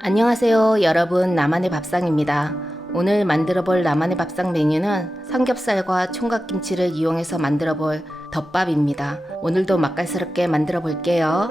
안녕하세요 여러분 나만의 밥상입니다. 오늘 만들어 볼 나만의 밥상 메뉴는 삼겹살과 총각김치를 이용해서 만들어 볼 덮밥입니다. 오늘도 맛깔스럽게 만들어 볼게요.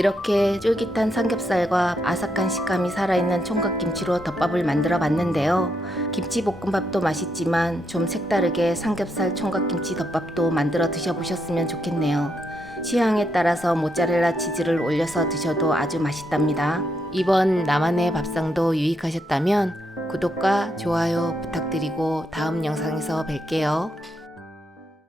이렇게 쫄깃한 삼겹살과 아삭한 식감이 살아있는 총각김치로 덮밥을 만들어 봤는데요. 김치볶음밥도 맛있지만 좀 색다르게 삼겹살 총각김치 덮밥도 만들어 드셔보셨으면 좋겠네요. 취향에 따라서 모짜렐라 치즈를 올려서 드셔도 아주 맛있답니다. 이번 나만의 밥상도 유익하셨다면 구독과 좋아요 부탁드리고 다음 영상에서 뵐게요.